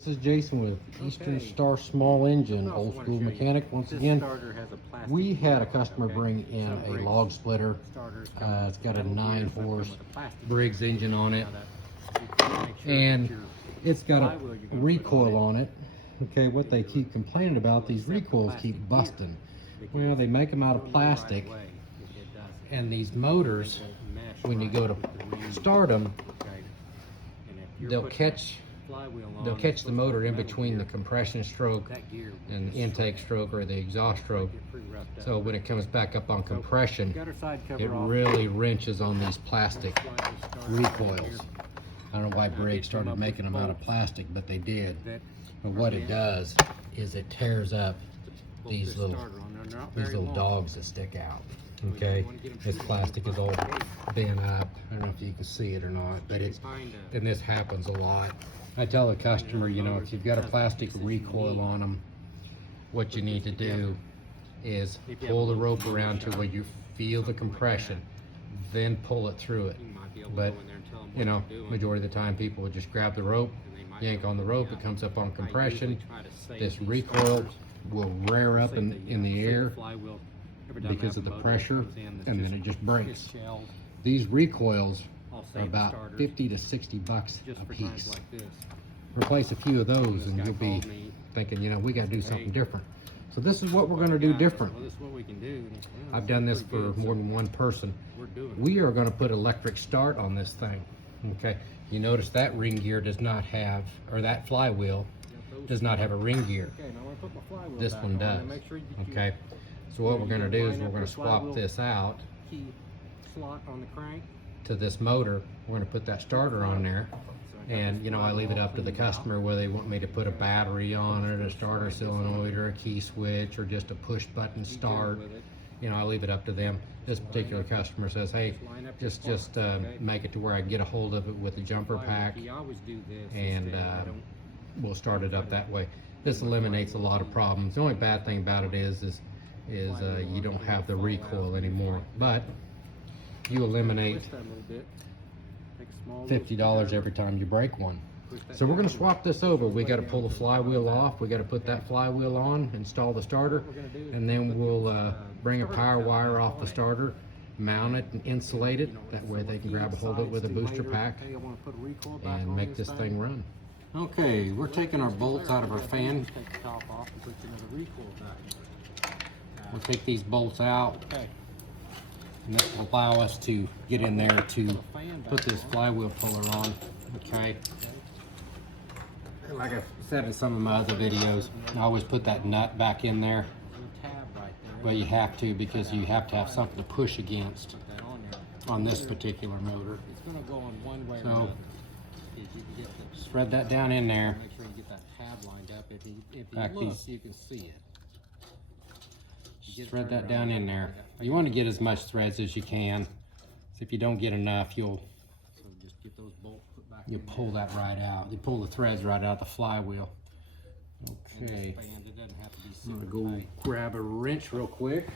This is Jason with Eastern Star Small Engine, old school mechanic. Once again, we had a customer bring in a log splitter. It's got a 9-horse Briggs engine on it, and it's got a recoil on it. Okay, what they keep complaining about, these recoils keep busting. Well, they make them out of plastic, and these motors, when you go to start them, they'll catch the motor in between the compression stroke and the intake stroke or the exhaust stroke. So when it comes back up on compression, it really wrenches on these plastic recoils. I don't know why Briggs started making them out of plastic, but they did. But what it does is it tears up these little dogs that stick out. Okay, this plastic is all bent up. I don't know if you can see it or not, but and this happens a lot. I tell the customer, you know, if you've got a plastic recoil on them, what you need to do is pull the rope around to where you feel the compression, then pull it through it. But, you know, majority of the time people will just grab the rope, yank on the rope, it comes up on compression. This recoil will rear up in the air because of the pressure, and then it just breaks. These recoils are about 50 to 60 bucks a piece. Replace a few of those and you'll be thinking, you know, we got to do something different. So this is what we're going to do different. I've done this for more than one person. We are going to put electric start on this thing. Okay, you notice that ring gear does not have, or that flywheel does not have a ring gear. This one does. Okay, so what we're going to do is we're going to swap this out to this motor. We're going to put that starter on there, and you know, I leave it up to the customer whether they want me to put a battery on it, a starter solenoid, or a key switch, or just a push button start. You know, I leave it up to them. This particular customer says, hey, just make it to where I can get a hold of it with a jumper pack, and we'll start it up that way. This eliminates a lot of problems. The only bad thing about it is you don't have the recoil anymore, but you eliminate $50 every time you break one. So we're going to swap this over. We got to pull the flywheel off. We got to put that flywheel on, install the starter, and then we'll bring a power wire off the starter, mount it and insulate it. That way they can grab a hold of it with a booster pack and make this thing run. Okay, we're taking our bolts out of our fan. We'll take these bolts out, and that will allow us to get in there to put this flywheel puller on. Okay. Like I said in some of my other videos, I always put that nut back in there. Well, you have to, because you have to have something to push against on this particular motor. So spread that down in there. Back these. Thread that down in there. You want to get as much threads as you can. So if you don't get enough, you'll pull that right out. You pull the threads right out the flywheel. Okay. I'm gonna go grab a wrench real quick.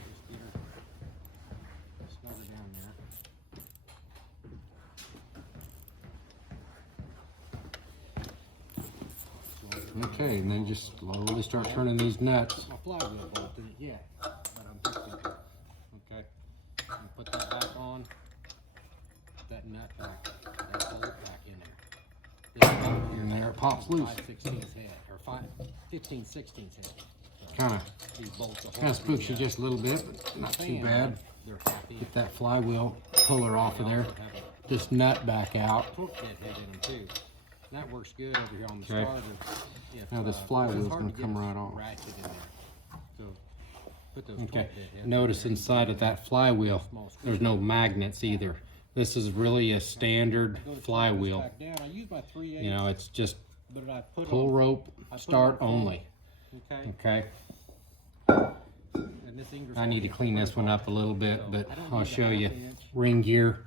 Okay, and then just slowly start turning these nuts. Okay, put that back on. Put that nut back. That bolt back in there. In there, it pops loose. 5/16 head, or 15/16 head. Kind of spooks you just a little bit, but not too bad. Get that flywheel puller off of there. This nut back out. That works good over here on the starter. Now this flywheel is going to come right off. Okay, notice inside of that flywheel, there's no magnets either. This is really a standard flywheel. You know, it's just pull rope, start only. Okay. I need to clean this one up a little bit, but I'll show you. Ring gear.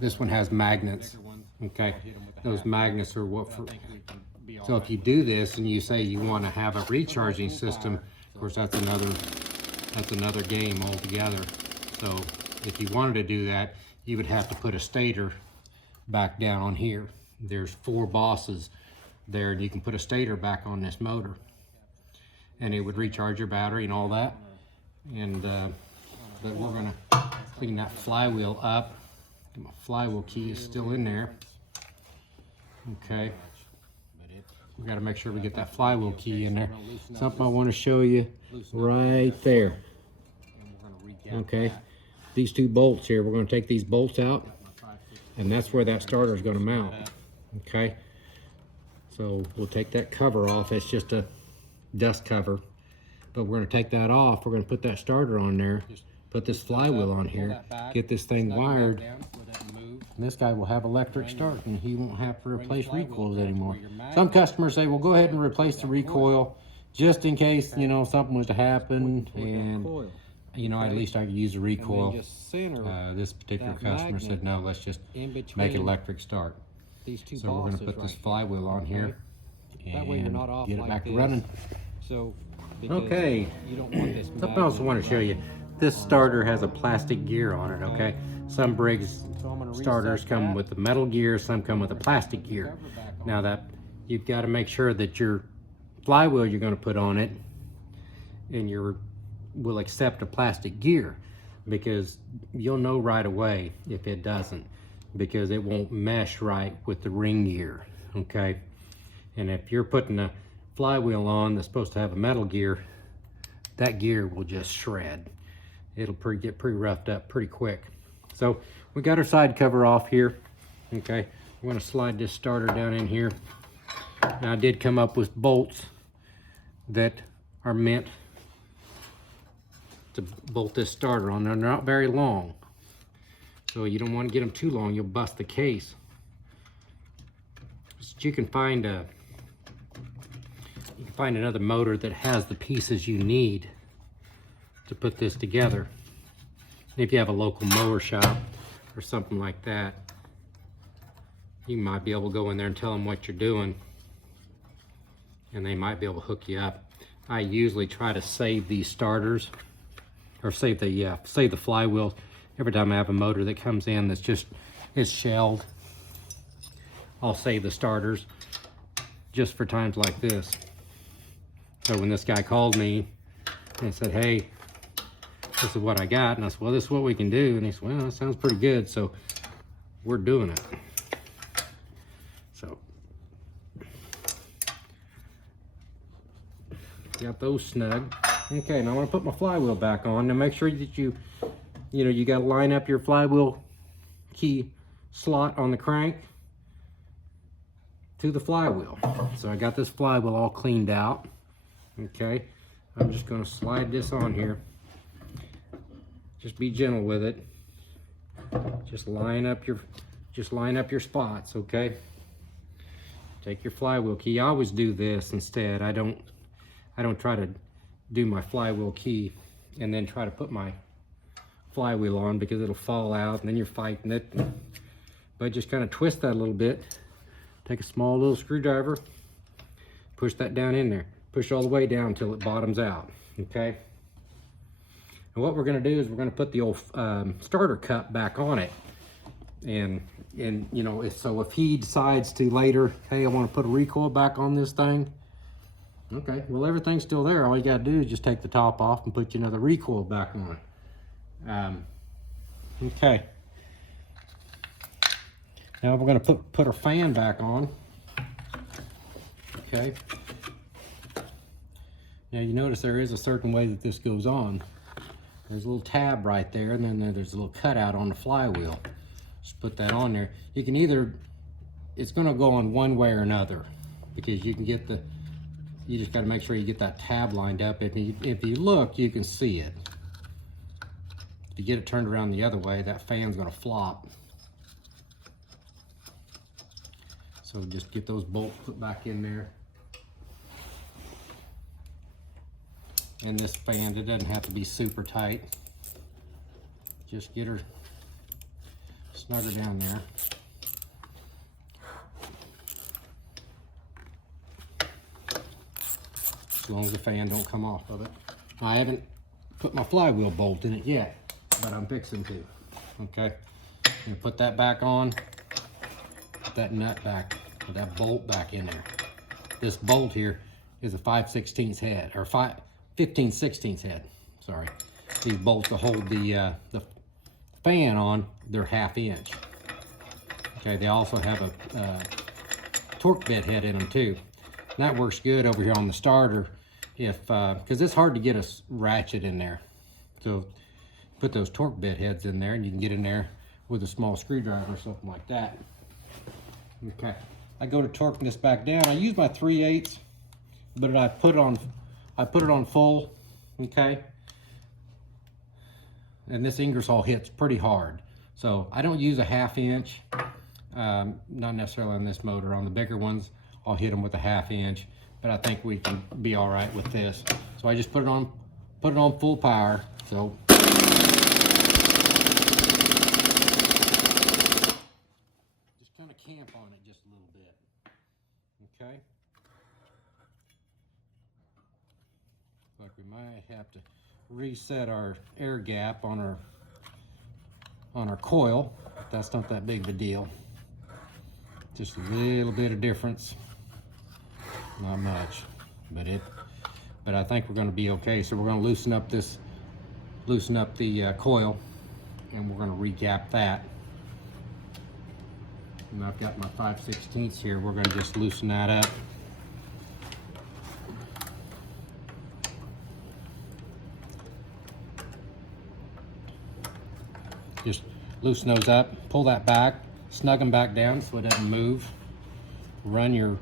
This one has magnets. Okay, those magnets are what for. So if you do this and you say you want to have a recharging system, of course that's another game altogether. So if you wanted to do that, you would have to put a stator back down on here. There's 4 bosses there, and you can put a stator back on this motor, and it would recharge your battery and all that. And but we're gonna clean that flywheel up. My flywheel key is still in there. Okay, we got to make sure we get that flywheel key in there. Something I want to show you right there. Okay, these two bolts here, we're going to take these bolts out, and that's where that starter is going to mount. Okay, so we'll take that cover off. It's just a dust cover, but we're going to take that off. We're going to put that starter on there, put this flywheel on here, get this thing wired, and this guy will have electric start, and he won't have to replace recoils anymore. Some customers say, well, go ahead and replace the recoil just in case, you know, something was to happen, and you know, at least I could use a recoil. This particular customer said, no, let's just make it electric start. So we're going to put this flywheel on here and get it back to running. Okay, something else I want to show you. This starter has a plastic gear on it, okay? Some Briggs starters come with the metal gear, some come with a plastic gear. Now that you've got to make sure that your flywheel you're going to put on it and will accept a plastic gear, because you'll know right away if it doesn't, because it won't mesh right with the ring gear, okay? And if you're putting a flywheel on that's supposed to have a metal gear, that gear will just shred. It'll get pretty roughed up pretty quick. So we got our side cover off here. Okay, we're going to slide this starter down in here. Now I did come up with bolts that are meant to bolt this starter on. They're not very long, so you don't want to get them too long. You'll bust the case. But you can find another motor that has the pieces you need to put this together. If you have a local mower shop or something like that, you might be able to go in there and tell them what you're doing, and they might be able to hook you up. I usually try to save these starters, or save the flywheels every time I have a motor that comes in that's it's shelled. I'll save the starters just for times like this. So when this guy called me and said, hey, this is what I got, and I said, well, this is what we can do, and he said, well, that sounds pretty good, so we're doing it. So got those snug. Okay, now I'm going to put my flywheel back on. Now make sure that you got to line up your flywheel key slot on the crank to the flywheel. So I got this flywheel all cleaned out. Okay, I'm just going to slide this on here. Just be gentle with it. Just line up your spots, okay? Take your flywheel key. I always do this instead. I don't try to do my flywheel key and then try to put my flywheel on, because it'll fall out and then you're fighting it. But just kind of twist that a little bit. Take a small little screwdriver, push that down in there. Push all the way down until it bottoms out, okay? And what we're gonna do is we're gonna put the old starter cup back on it. And you know, so if he decides to later, hey, I wanna put a recoil back on this thing, okay, well, everything's still there. All you gotta do is just take the top off and put another recoil back on. Okay. Now we're gonna put our fan back on, okay? Now you notice there is a certain way that this goes on. There's a little tab right there, and then there's a little cutout on the flywheel. Just put that on there. You can it's gonna go on one way or another, because you can get you just gotta make sure you get that tab lined up. If you look, you can see it. If you get it turned around the other way, that fan's gonna flop. So just get those bolts put back in there. And this fan, it doesn't have to be super tight. Just get her, snug her down there. As long as the fan don't come off of it. I haven't put my flywheel bolt in it yet, but I'm fixing to. Okay, I'm gonna put that back on, put that nut back, put that bolt back in there. this bolt here is a 5/16 head, or 15/16 head. Sorry. These bolts to hold the fan on, they're 1/2 inch. Okay, they also have a torque bit head in them too. And that works good over here on the starter, if because it's hard to get a ratchet in there. So put those torque bit heads in there, and you can get in there with a small screwdriver or something like that. Okay, I go to torquing this back down. I use my 3/8, but I put it on full. Okay, and this Ingersoll hits pretty hard, so I don't use a 1/2 inch. Not necessarily on this motor. On the bigger ones, I'll hit them with a 1/2 inch, but I think we can be all right with this. So I just put it on full power. So just kind of camp on it just a little bit. Okay. Like we might have to reset our air gap on our coil. That's not that big of a deal. Just a little bit of difference, not much, but I think we're going to be okay. So we're going to loosen up the coil, and we're going to regap that. And I've got my 5/16 here. We're going to just loosen that up. Just loosen those up, pull that back, snug them back down so it doesn't move. Run your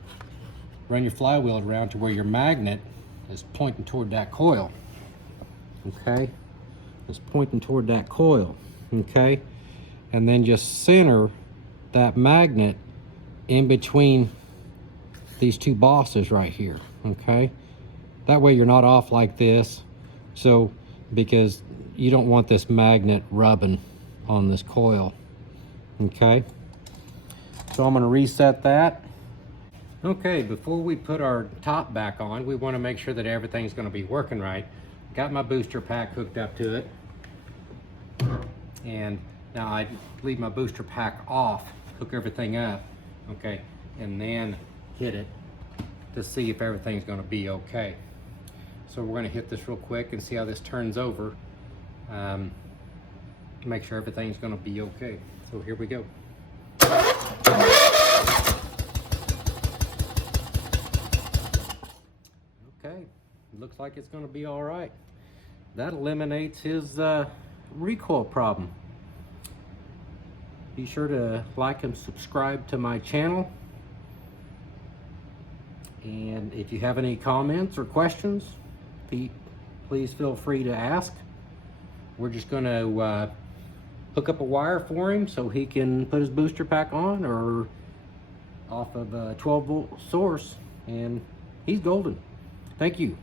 flywheel around to where your magnet is pointing toward that coil. Okay, it's pointing toward that coil. Okay, and then just center that magnet in between these two bosses right here. Okay, that way you're not off like this. So because you don't want this magnet rubbing on this coil. Okay, so I'm going to reset that. Okay, before we put our top back on, we want to make sure that everything's going to be working right. Got my booster pack hooked up to it, and now I leave my booster pack off, hook everything up, okay, and then hit it to see if everything's going to be okay. So we're going to hit this real quick and see how this turns over. Make sure everything's going to be okay. So here we go. Okay, looks like it's going to be all right. That eliminates his recoil problem. Be sure to like and subscribe to my channel. And if you have any comments or questions, please feel free to ask. We're just going to hook up a wire for him so he can put his booster pack on, or off of a 12-volt source, and he's golden. Thank you.